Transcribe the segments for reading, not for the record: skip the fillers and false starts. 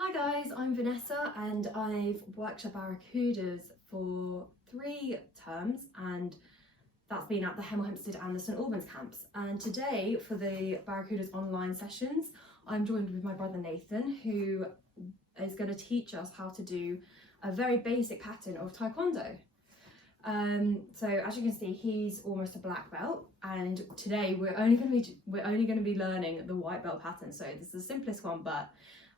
Hi guys, I'm Vanessa and I've worked at Barracudas for 3 terms, and that's been at the Hemel Hempstead and the St Albans camps. And today for the Barracudas online sessions, I'm joined with my brother Nathan, who is going to teach us how to do a very basic pattern of Taekwondo. So as you can see, he's almost a black belt, and today we're only going to be learning the white belt pattern. So this is the simplest one, but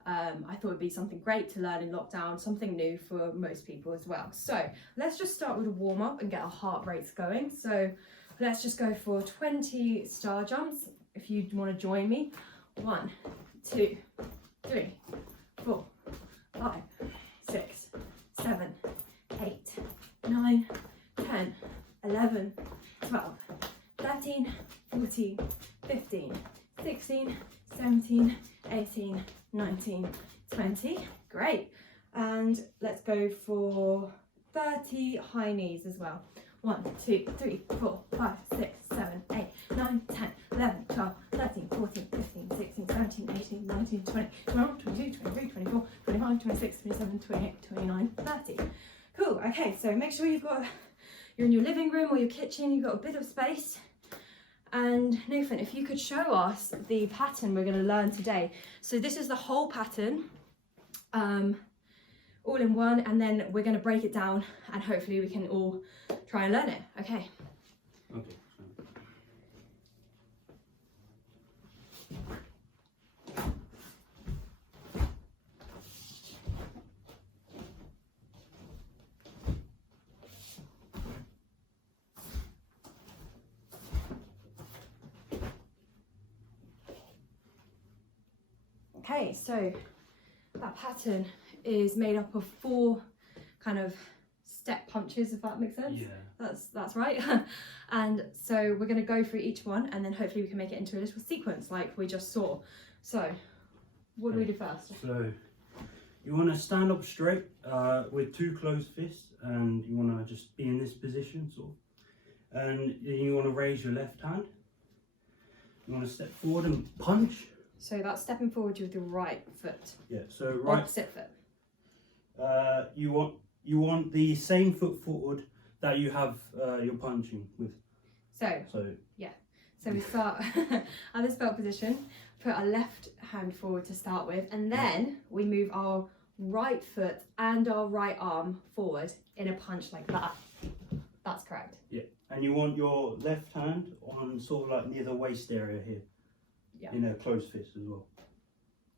I thought it'd be something great to learn in lockdown, something new for most people as well. So let's just start with a warm up and get our heart rates going. So let's just go for 20 star jumps if you want to join me. 1, 2, 3, 4, 5, 6, 7, 8, 9, 10, 11, 12, 13, 14, 15, 16, 17, 18, 19, 20. Great. And let's go for 30 high knees as well. 1, 2, 3, 4, 5, 6, 7, 8, 9, 10, 11, 12, 13, 14, 15, 16, 17, 18, 19, 20, 21, 22, 23, 24, 25, 26, 27, 28, 29, 30. Cool. Okay, so make sure you're in your living room or your kitchen, you've got a bit of space. And Nathan, if you could show us the pattern we're going to learn today. So this is the whole pattern, all in one, and then we're going to break it down and hopefully we can all try and learn it. Okay. Okay. Okay, so that pattern is made up of 4 kind of step punches, if that makes sense. Yeah. That's right. And so we're going to go through each one and then hopefully we can make it into a little sequence like we just saw. So what do we do first? So you want to stand up straight with 2 closed fists, and you want to just be in this position, sort of. And then you want to raise your left hand. You want to step forward and punch. So that's stepping forward with your right foot. Yeah. So right. Opposite foot. You want the same foot forward that you have your punching with. So yeah. So we start at this belt position. Put our left hand forward to start with, and then we move our right foot and our right arm forward in a punch like that. That's correct. Yeah. And you want your left hand on sort of like near the waist area here. Yeah. In a closed fist as well.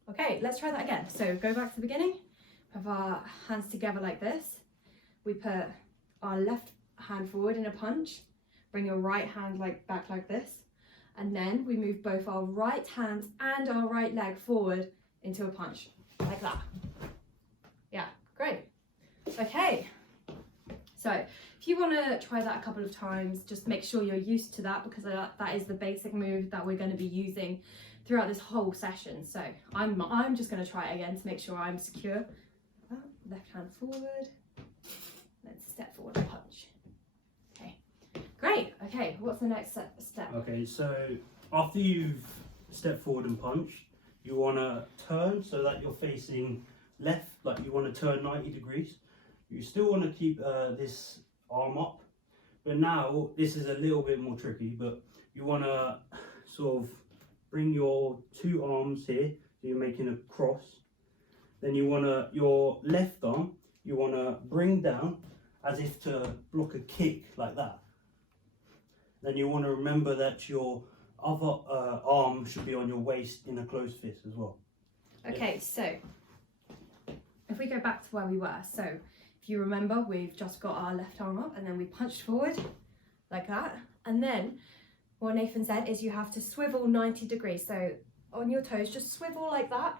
Okay, let's try that again. So go back to the beginning. Have our hands together like this. We put our left hand forward in a punch. Bring your right hand back like this. And then we move both our right hands and our right leg forward into a punch like that. Yeah, great. Okay. So if you want to try that a couple of times, just make sure you're used to that, because that is the basic move that we're going to be using throughout this whole session. So I'm just going to try it again to make sure I'm secure. Left hand forward, then step forward and punch. Okay, great. Okay, what's the next step? Okay, so after you've stepped forward and punched, you want to turn so that you're facing left, like you want to turn 90 degrees. You still want to keep this arm up, but now this is a little bit more tricky, but you want to sort of bring your 2 arms here, so you're making a cross. Then you want to, your left arm, you want to bring down as if to block a kick like that. Then you want to remember that your other arm should be on your waist in a closed fist as well. Okay, so if we go back to where we were, so if you remember, we've just got our left arm up and then we punched forward like that. And then what Nathan said is you have to swivel 90 degrees. So on your toes, just swivel like that.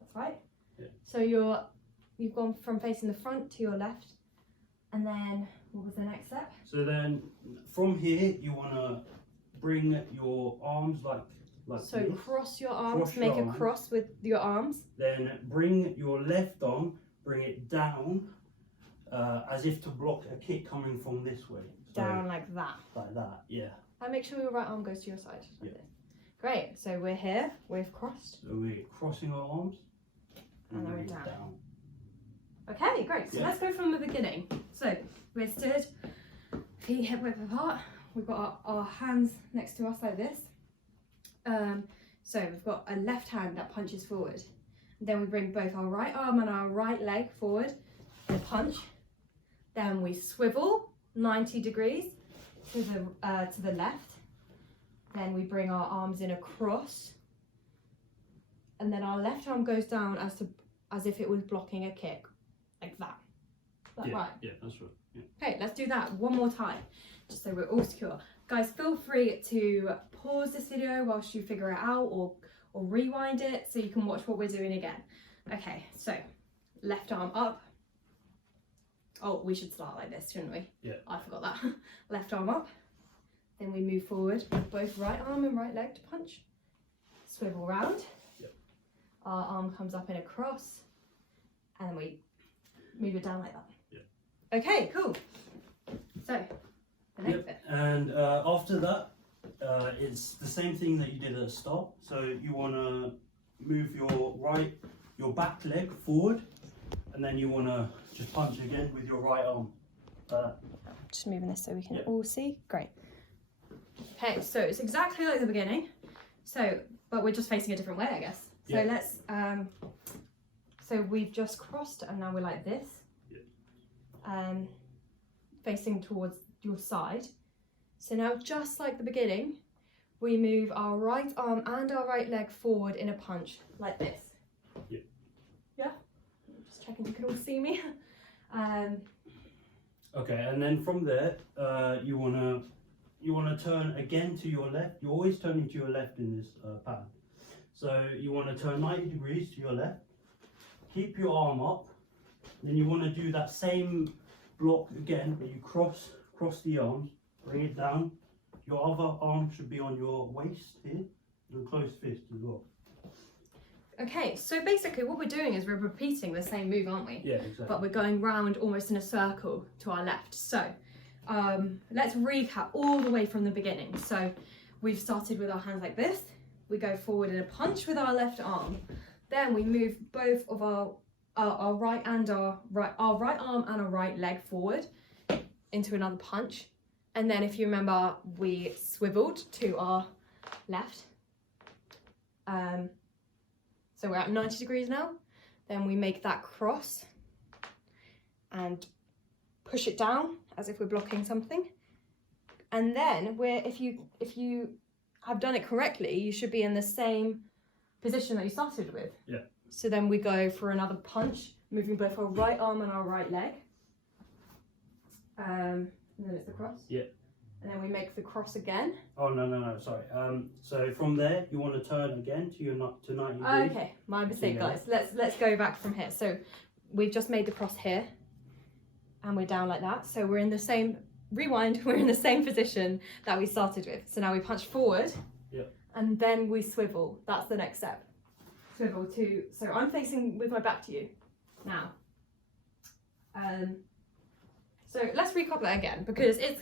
That's right. Yeah. So you've gone from facing the front to your left. And then what was the next step? So then from here, you want to bring your arms like so this. Cross your arms, Cross make your a arms. cross with your arms. Then bring your left arm, bring it down as if to block a kick coming from this way. So, Down like that. like that, yeah. And make sure your right arm goes to your side. Like Yeah. this. Great, so we're here, we've crossed. So we're crossing our arms and then we're down. Okay, great. So let's go from the beginning. So we're stood, feet hip width apart. We've got our hands next to us like this. So we've got a left hand that punches forward. Then we bring both our right arm and our right leg forward in a punch. Then we swivel 90 degrees to the left. Then we bring our arms in across. And then our left arm goes down as if it was blocking a kick, like that. Is that right? Yeah, that's right. Yeah. Okay, let's do that one more time, just so we're all secure. Guys, feel free to pause this video whilst you figure it out, or rewind it so you can watch what we're doing again. Okay, so left arm up. Oh, we should start like this, shouldn't we? Yeah. I forgot that. Left arm up. Then we move forward with both right arm and right leg to punch. Swivel round. Yep. Our arm comes up in a cross, and then we move it down like that. Yeah. Okay, cool. So, the next bit. And after that, it's the same thing that you did at the start. So you want to move your back leg forward, and then you want to just punch again with your right arm. Just moving this so we can all see. Great. Okay, so it's exactly like the beginning. So, but we're just facing a different way, I guess. So let's. So we've just crossed, and now we're like this. Facing towards your side. So now, just like the beginning, we move our right arm and our right leg forward in a punch, like this. Yeah. Yeah? Just checking you can all see me. Okay, and then from there, you wanna turn again to your left. You're always turning to your left in this pattern. So you want to turn 90 degrees to your left. Keep your arm up. Then you want to do that same block again, but you cross the arms, bring it down. Your other arm should be on your waist here, your closed fist as well. Okay, so basically what we're doing is we're repeating the same move, aren't we? Yeah, exactly. But we're going round almost in a circle to our left. So let's recap all the way from the beginning. So we've started with our hands like this. We go forward in a punch with our left arm. Then we move both of our right arm and our right leg forward into another punch. And then if you remember, we swiveled to our left. So we're at 90 degrees now. Then we make that cross and push it down as if we're blocking something. And then if you have done it correctly, you should be in the same position that you started with. Yeah. So then we go for another punch, moving both our right arm and our right leg. And then it's the cross. Yeah. And then we make the cross again. Oh no, sorry. So from there, you want to turn again to 90 degrees. Okay, my mistake, guys. Let's go back from here. So we've just made the cross here, and we're down like that. So we're in the same rewind. We're in the same position that we started with. So now we punch forward. Yep. And then we swivel. That's the next step. Swivel to. So I'm facing with my back to you now. So let's recap that again, because it's.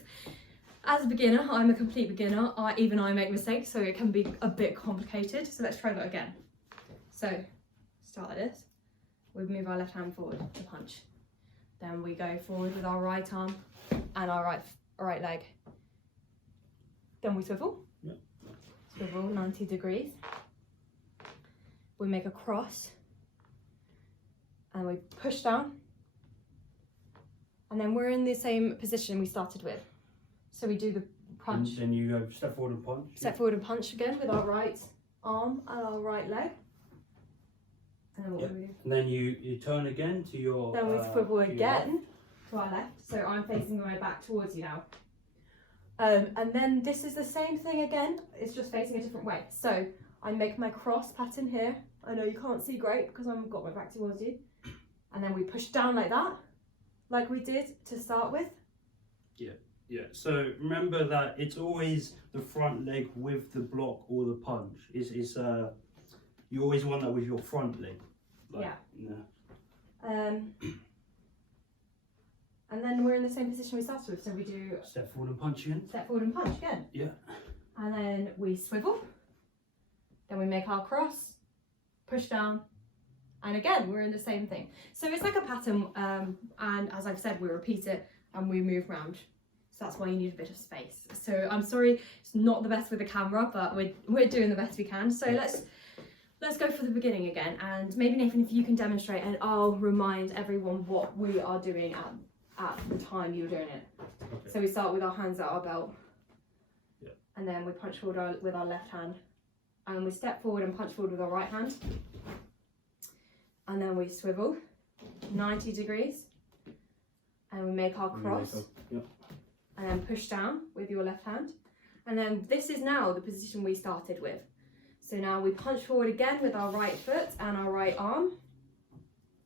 As a beginner, I'm a complete beginner. Even I make mistakes, so it can be a bit complicated. So let's try that again. So start like this. We move our left hand forward to punch. Then we go forward with our right arm and our right leg. Then we swivel. Yep. Swivel 90 degrees. We make a cross. And we push down. And then we're in the same position we started with. So we do the punch. And then you go step forward and punch. Step forward and punch again with our right arm and our right leg. And then what do we do? And then you turn again to your. Then we swivel again to our left. So I'm facing my back towards you now. And then this is the same thing again. It's just facing a different way. So I make my cross pattern here. I know you can't see great because I've got my back towards you. And then we push down like that, like we did to start with. Yeah. Yeah, so remember that it's always the front leg with the block or the punch. You always want that with your front leg. And then we're in the same position we started with. So we do step forward and punch again. Step forward and punch again. Yeah. And then we swivel. Then we make our cross, push down, And again, we're in the same thing. So it's like a pattern, and as I've said, we repeat it and we move around. So that's why you need a bit of space. So I'm sorry, it's not the best with the camera, but we're doing the best we can. So let's go for the beginning again. And maybe Nathan, if you can demonstrate, and I'll remind everyone what we are doing at the time you're doing it. Okay. So we start with our hands at our belt. Yeah. And then we punch forward with our left hand. And we step forward and punch forward with our right hand. And then we swivel 90 degrees. And we make our cross. Yep. And then push down with your left hand. And then this is now the position we started with. So now we punch forward again with our right foot and our right arm.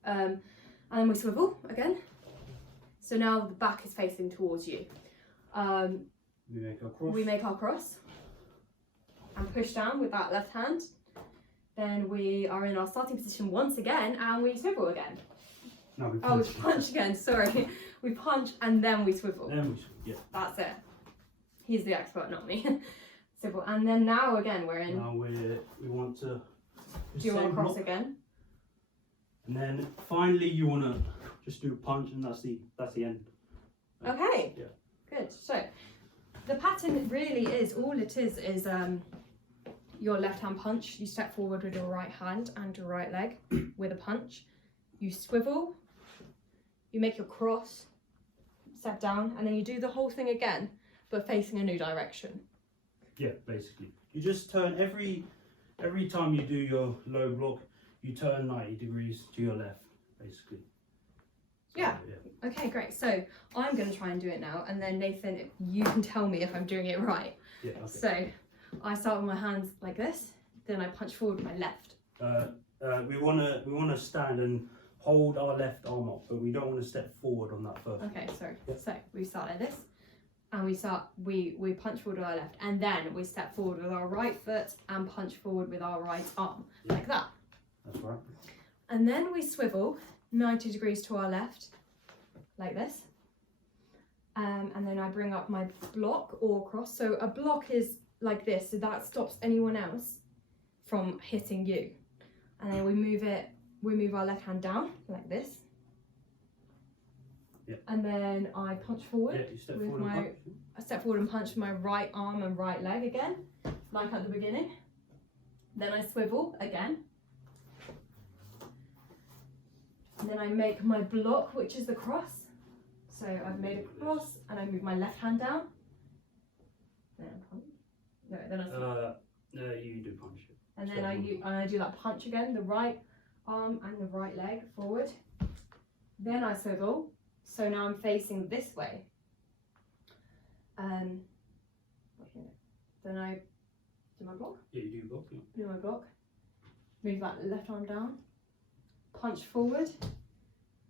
And then we swivel again. So now the back is facing towards you. We make our cross. We make our cross. And push down with that left hand. Then we are in our starting position once again and we swivel again. No, we Oh, we punch. punch again, sorry. We punch and then we swivel. Then we swivel, yeah. That's it. He's the expert, not me. Swivel. And then now again we're in. Now we want to Do you want to cross block. again? And then finally you want to just do a punch, and that's the end. Okay. Yeah. Good. So the pattern really is, all it is your left hand punch. You step forward with your right hand and your right leg with a punch. You swivel. You make your cross. Step down, and then you do the whole thing again, but facing a new direction. Yeah, basically. You just turn every time you do your low block, you turn 90 degrees to your left, basically. So, Yeah. Okay, great. So I'm going to try and do it now, and then Nathan, you can tell me if I'm doing it right. Yeah. Okay. So I start with my hands like this, then I punch forward with my left. We wanna stand and hold our left arm up, but we don't want to step forward on that first. Okay, sorry. Yeah. So we start like this, and we punch forward with our left, and then we step forward with our right foot and punch forward with our right arm, Yeah. like that. That's right. And then we swivel 90 degrees to our left, like this. And then I bring up my block or cross. So a block is like this, so that stops anyone else from hitting you. And then we move our left hand down like this. Yeah. And then I punch forward. Yeah, you step with forward and my- punch. I step forward and punch my right arm and right leg again, like at the beginning. Then I swivel again. And then I make my block, which is the cross. So I've made a cross and I move my left hand down. Then I punch. No, then I swivel. You do punch it. And then I do that punch again, the right arm and the right leg forward. Then I swivel. So now I'm facing this way. Then I do my block. Yeah, you do block. Yeah. Do my block. Move that left arm down. Punch forward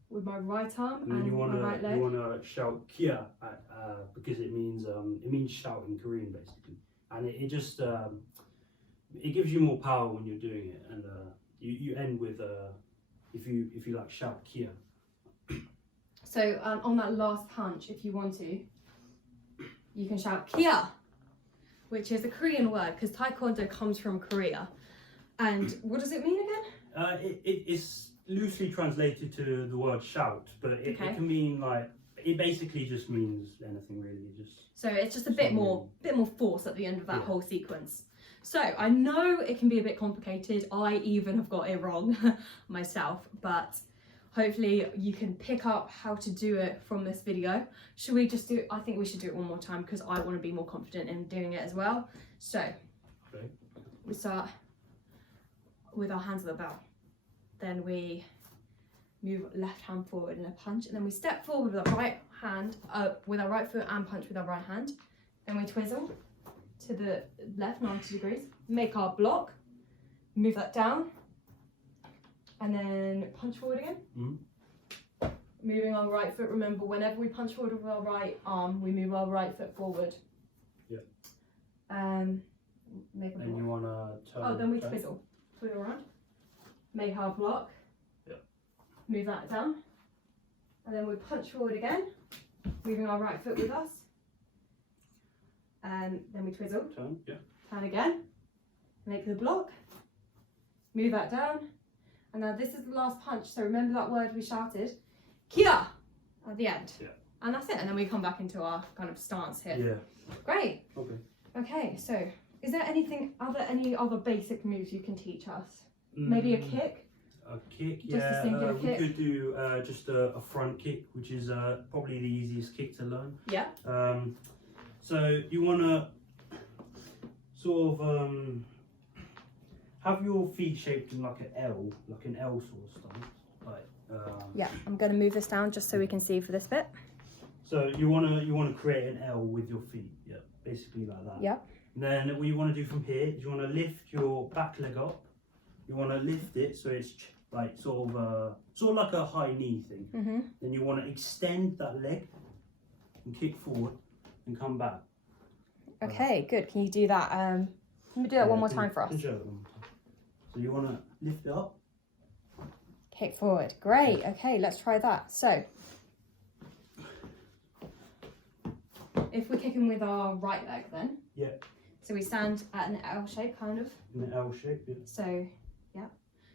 with my right arm And then and you my right leg. wanna shout "kia" because it means shout in Korean basically, and it just it gives you more power when you're doing it, and you end with if you like shout "kia." So on that last punch, if you want to, you can shout "kia," which is a Korean word because Taekwondo comes from Korea. And what does it mean again? It's loosely translated to the word shout, but it can mean like, it basically just means anything really. So it's just a bit more force at the end of that Yeah. whole sequence. So I know it can be a bit complicated. I even have got it wrong myself, but hopefully you can pick up how to do it from this video. Should we just do it? I think we should do it one more time because I want to be more confident in doing it as well. So Okay. we start with our hands at the belt. Then we move left hand forward in a punch, and then we step forward with our right hand, with our right foot and punch with our right hand. Then we twizzle to the left 90 degrees, make our block, move that down, and then punch forward again. Mhm. Moving our right foot, remember whenever we punch forward with our right arm, we move our right foot forward. Yeah. Make a And block. you wanna turn. Oh, then we turn. twizzle around, make our block, Yeah. move that down, and then we punch forward again, moving our right foot with us, and then we twizzle, Turn. Yeah. turn again, make the block, move that down, And now this is the last punch. So remember that word we shouted, kia, at the end. Yeah. And that's it. And then we come back into our kind of stance here. Yeah. Great. Okay. Okay, so is there any other basic moves you can teach us? Maybe a kick? A kick, Just a singular we kick? could do just a front kick, which is probably the easiest kick to learn. Yeah. So you want to sort of have your feet shaped in like an L sort of stance. Like, Yeah, I'm going to move this down just so we can see for this bit. so you want to create an L with your feet, yeah, basically like that. Yeah. And then what you want to do from here is you want to lift your back leg up. You want to lift it so it's like sort of like a high knee thing. Mm-hmm. Then you want to extend that leg and kick forward and come back. Okay, good. Can you do that? Can we do that one more time for us? Show it one more time. So you want to lift it up. Kick forward. Great. Okay, let's try that. So, if we're kicking with our right leg then. Yeah. So we stand at an L shape, kind of. In an L shape, yeah. So, yeah.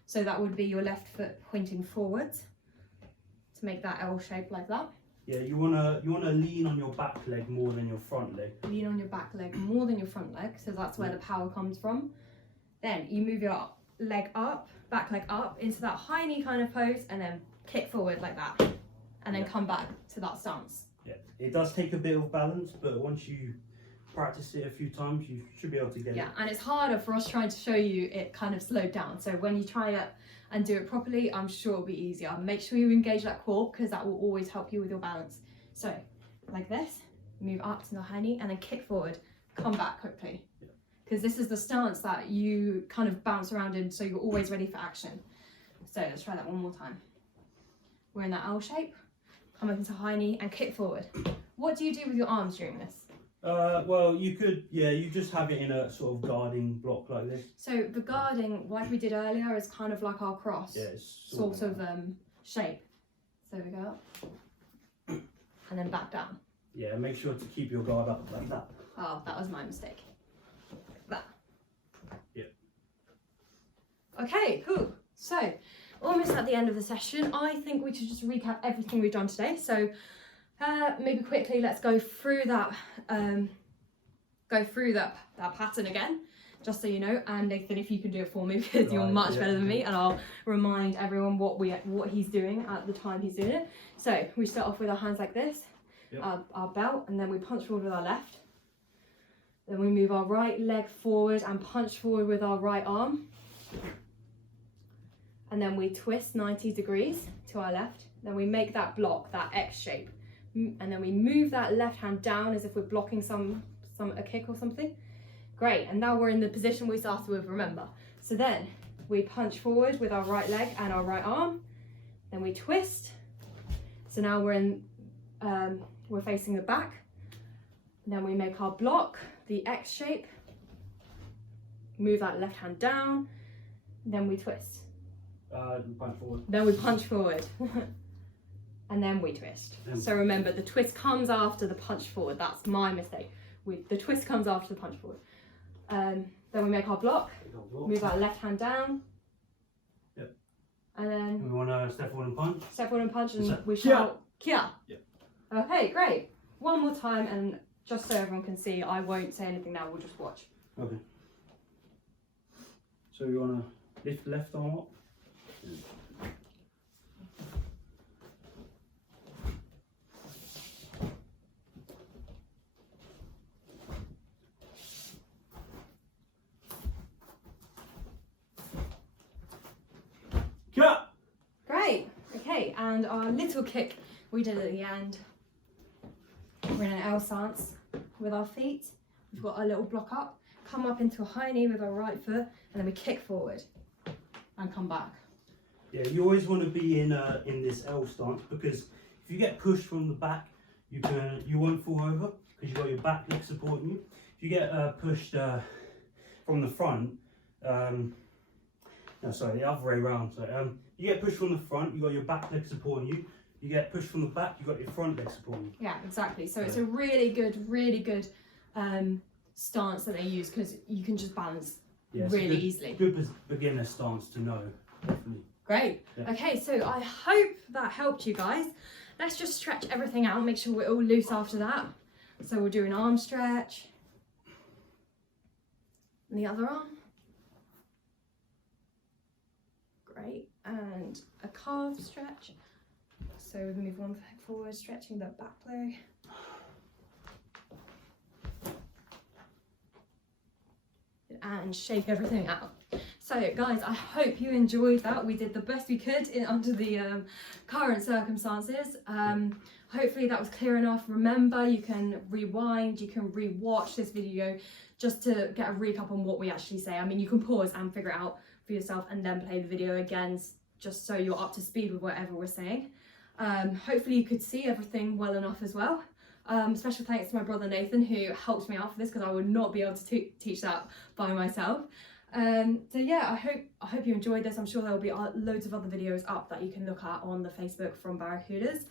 So that would be your left foot pointing forwards to make that L shape like that. Yeah, you wanna lean on your back leg more than your front leg. Lean on your back leg more than your front leg, so that's where the power comes from. Then you move your leg up, back leg up into that high knee kind of pose, and then kick forward like that, and then come back to that stance. Yeah, it does take a bit of balance, but once you practice it a few times, you should be able to get it. Yeah, and it's harder for us trying to show you it kind of slowed down. So when you try it and do it properly, I'm sure it'll be easier. Make sure you engage that core because that will always help you with your balance. So like this, move up to the high knee and then kick forward, come back quickly. Because this is the stance that you kind of bounce around in, so you're always ready for action. So let's try that one more time. We're in that L shape, come up into high knee and kick forward. What do you do with your arms during this? Well, you could, you just have it in a sort of guarding block like this. So the guarding, like we did earlier, is kind of like our cross sort of shape. So we go up and then back down. Yeah, make sure to keep your guard up like that. Oh, that was my mistake. That. Yeah. Okay, cool. So, almost at the end of the session, I think we should just recap everything we've done today. So, maybe quickly, let's go through that pattern again, just so you know. And Nathan, if you can do it for me, because you're much better than me, and I'll remind everyone what he's doing at the time he's doing it. So we start off with our hands like this, our belt, and then we punch forward with our left. Then we move our right leg forward and punch forward with our right arm. And then we twist 90 degrees to our left. Then we make that block, that X shape. And then we move that left hand down as if we're blocking a kick or something. Great, and now we're in the position we started with, remember. So then we punch forward with our right leg and our right arm. Then we twist. So now we're facing the back. And then we make our block, the X shape. Move that left hand down. Then we twist. Punch forward. Then we punch forward. And then we twist. So remember, the twist comes after the punch forward. That's my mistake. The twist comes after the punch forward. Then we make our block. Move our left hand down. Yep. And then we want to step forward and punch. Step forward and punch, and we shout kia. Yep. Okay, great. One more time, and just so everyone can see, I won't say anything now. We'll just watch. Okay. So you want to lift the left arm up. Great. Okay, and our little kick we did at the end. We're in an L stance with our feet. We've got our little block up. Come up into a high knee with our right foot, and then we kick forward and come back. Yeah, you always want to be in this L stance, because if you get pushed from the back, you won't fall over because you've got your back leg supporting you. If you get pushed from the front, no, sorry, the other way around. So you get pushed from the front, you got your back leg supporting you. You get pushed from the back, you got your front leg supporting you. Yeah, exactly. So it's a really good stance that they use, because you can just balance really easily. Good beginner stance to know, definitely. Great. Yeah. Okay, so I hope that helped you guys. Let's just stretch everything out, make sure we're all loose after that. So we'll do an arm stretch. And the other arm. Great. And a calf stretch. So we move one leg forward, stretching the back leg. And shake everything out. So guys, I hope you enjoyed that. We did the best we could under the current circumstances. Hopefully that was clear enough. Remember, you can rewind, you can re-watch this video just to get a recap on what we actually say. I mean, you can pause and figure it out for yourself and then play the video again, just so you're up to speed with whatever we're saying. Hopefully you could see everything well enough as well. Special thanks to my brother Nathan, who helped me out for this, because I would not be able to teach that by myself. So yeah, I hope you enjoyed this. I'm sure there will be loads of other videos up that you can look at on the Facebook from Barracudas.